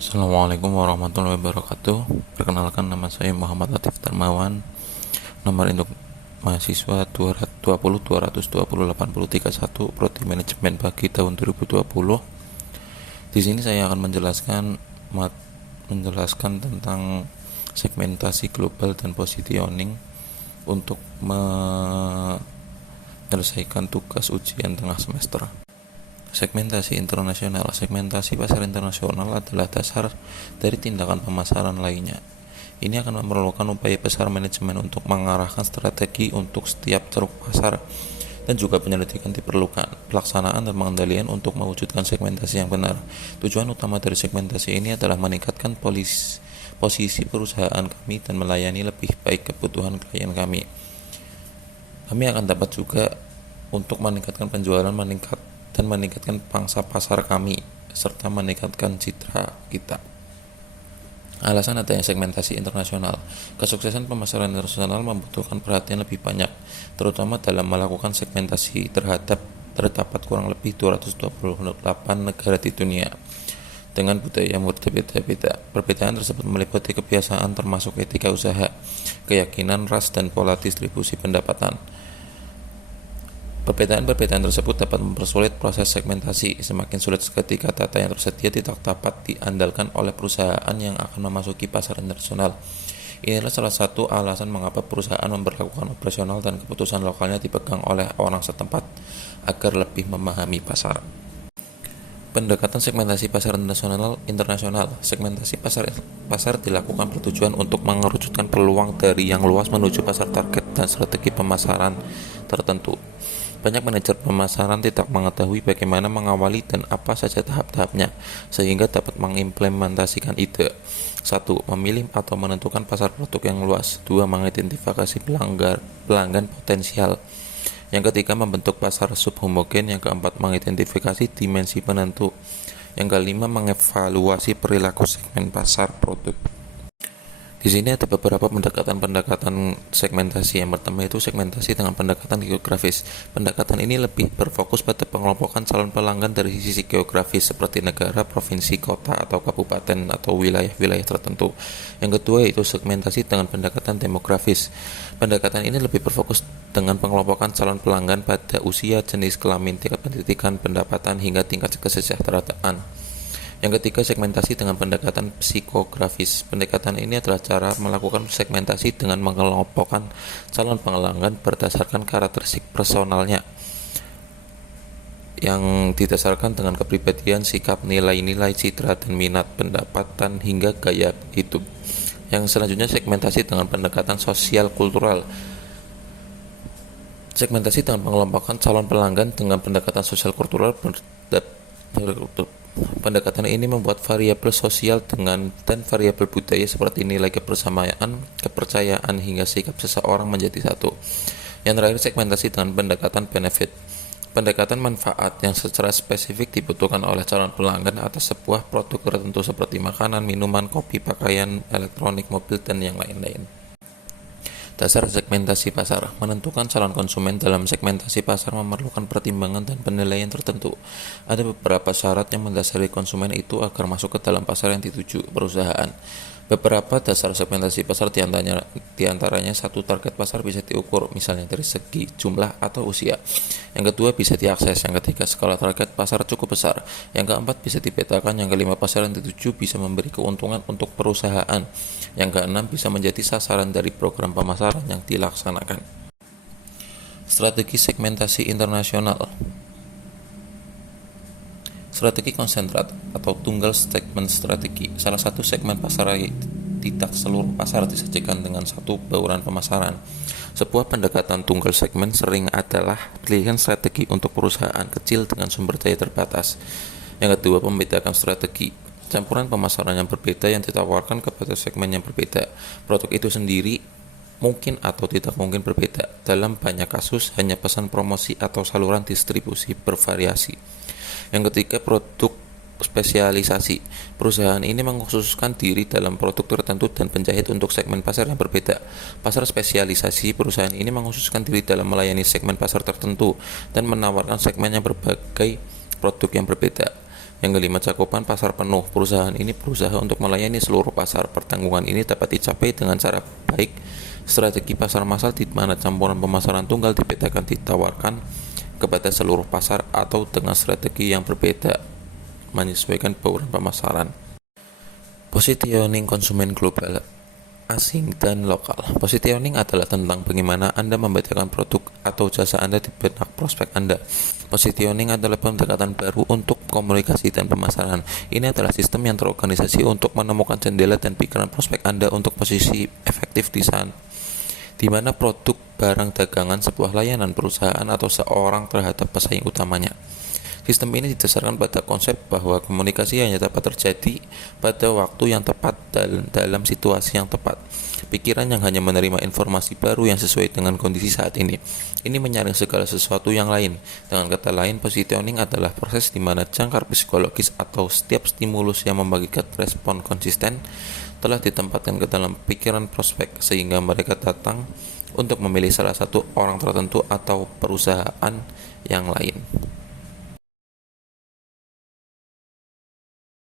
Assalamualaikum warahmatullahi wabarakatuh. Perkenalkan, nama saya Muhammad Latif Darmawan. Nomor induk mahasiswa 220 220 8031, Prodi Manajemen Pagi tahun 2020. Di sini saya akan menjelaskan tentang segmentasi global dan positioning untuk menyelesaikan tugas ujian tengah semester. Segmentasi internasional. Segmentasi pasar internasional adalah dasar dari tindakan pemasaran lainnya. Ini akan memerlukan upaya besar manajemen untuk mengarahkan strategi untuk setiap ceruk pasar, dan juga penyelidikan diperlukan, pelaksanaan dan pengendalian untuk mewujudkan segmentasi yang benar. Tujuan utama dari segmentasi ini adalah meningkatkan posisi perusahaan kami dan melayani lebih baik kebutuhan klien kami. Kami akan dapat juga untuk meningkatkan penjualan, meningkatkan pangsa pasar kami, serta meningkatkan citra kita. Alasan adanya segmentasi internasional. Kesuksesan pemasaran internasional membutuhkan perhatian lebih banyak, terutama dalam melakukan segmentasi terdapat kurang lebih 228 negara di dunia dengan budaya yang berbeda-beda. Perbedaan tersebut meliputi kebiasaan termasuk etika usaha, keyakinan ras, dan pola distribusi pendapatan. Perbedaan-perbedaan tersebut dapat mempersulit proses segmentasi. Semakin sulit ketika data yang tersedia tidak dapat diandalkan oleh perusahaan yang akan memasuki pasar internasional. Inilah salah satu alasan mengapa perusahaan memperlakukan operasional dan keputusan lokalnya dipegang oleh orang setempat agar lebih memahami pasar. Pendekatan segmentasi pasar internasional. Segmentasi pasar dilakukan bertujuan untuk mengerucutkan peluang dari yang luas menuju pasar target dan strategi pemasaran tertentu. Banyak manajer pemasaran tidak mengetahui bagaimana mengawali dan apa saja tahap-tahapnya, sehingga dapat mengimplementasikan ide. 1. Memilih atau menentukan pasar produk yang luas. 2. Mengidentifikasi pelanggan potensial. Yang ketiga, membentuk pasar subhomogen. Yang keempat, mengidentifikasi dimensi penentu. Yang kelima, mengevaluasi perilaku segmen pasar produk. Di sini ada beberapa pendekatan segmentasi. Yang pertama itu segmentasi dengan pendekatan geografis. Pendekatan ini lebih berfokus pada pengelompokan calon pelanggan dari sisi geografis seperti negara, provinsi, kota, atau kabupaten, atau wilayah-wilayah tertentu. Yang kedua itu segmentasi dengan pendekatan demografis. Pendekatan ini lebih berfokus dengan pengelompokan calon pelanggan pada usia, jenis kelamin, tingkat pendidikan, pendapatan, hingga tingkat kesejahteraan. Yang ketiga, segmentasi dengan pendekatan psikografis. Pendekatan ini adalah cara melakukan segmentasi dengan mengelompokkan calon pelanggan berdasarkan karakteristik personalnya yang didasarkan dengan kepribadian, sikap, nilai-nilai, citra, dan minat, pendapatan, hingga gaya hidup. Yang selanjutnya, segmentasi dengan pendekatan sosial kultural. Segmentasi dengan mengelompokkan calon pelanggan dengan pendekatan sosial kultural. Pendekatan ini membuat variabel sosial dan variabel budaya seperti nilai kebersamaan, kepercayaan, hingga sikap seseorang menjadi satu. Yang terakhir, segmentasi dengan pendekatan benefit. Pendekatan manfaat yang secara spesifik dibutuhkan oleh calon pelanggan atas sebuah produk tertentu seperti makanan, minuman, kopi, pakaian, elektronik, mobil, dan yang lain-lain. Dasar segmentasi pasar. Menentukan calon konsumen dalam segmentasi pasar memerlukan pertimbangan dan penilaian tertentu. Ada beberapa syarat yang mendasari konsumen itu agar masuk ke dalam pasar yang dituju perusahaan. Beberapa dasar segmentasi pasar diantaranya: satu, target pasar bisa diukur, misalnya dari segi jumlah atau usia. Yang kedua, bisa diakses. Yang ketiga, skala target pasar cukup besar. Yang keempat, bisa dipetakan. Yang kelima, pasar yang dituju bisa memberi keuntungan untuk perusahaan. Yang keenam, bisa menjadi sasaran dari program pemasaran yang dilaksanakan. Strategi segmentasi internasional. Strategi konsentrat atau tunggal segmen strategi. Salah satu segmen pasar, tidak seluruh pasar disajikan dengan satu bauran pemasaran. Sebuah pendekatan tunggal segmen sering adalah pilihan strategi untuk perusahaan kecil dengan sumber daya terbatas. Yang kedua, membedakan strategi. Campuran pemasaran yang berbeda yang ditawarkan kepada segmen yang berbeda. Produk itu sendiri mungkin atau tidak mungkin berbeda. Dalam banyak kasus, hanya pesan promosi atau saluran distribusi bervariasi. Yang ketiga, produk spesialisasi. Perusahaan ini mengkhususkan diri dalam produk tertentu dan penjahit untuk segmen pasar yang berbeda. Pasar spesialisasi. Perusahaan ini mengkhususkan diri dalam melayani segmen pasar tertentu dan menawarkan segmen yang berbagai produk yang berbeda. Yang kelima, cakupan pasar penuh. Perusahaan ini berusaha untuk melayani seluruh pasar. Pertanggungan ini dapat dicapai dengan cara baik strategi pasar massal di mana campuran pemasaran tunggal ditawarkan kepada seluruh pasar atau dengan strategi yang berbeda menyesuaikan bauran pemasaran. Positioning konsumen global, asing dan lokal. Positioning adalah tentang bagaimana Anda membedakan produk atau jasa Anda di benak prospek Anda. Positioning adalah pendekatan baru untuk komunikasi dan pemasaran. Ini adalah sistem yang terorganisasi untuk menemukan jendela dan pikiran prospek Anda untuk posisi efektif di sana, di mana produk, barang dagangan, sebuah layanan, perusahaan, atau seorang terhadap pesaing utamanya. Sistem ini didasarkan pada konsep bahwa komunikasi hanya dapat terjadi pada waktu yang tepat dalam situasi yang tepat. Pikiran yang hanya menerima informasi baru yang sesuai dengan kondisi saat ini. Ini menyaring segala sesuatu yang lain. Dengan kata lain, positioning adalah proses di mana jangkar psikologis atau setiap stimulus yang membagikan respon konsisten telah ditempatkan ke dalam pikiran prospek sehingga mereka datang untuk memilih salah satu orang tertentu atau perusahaan yang lain.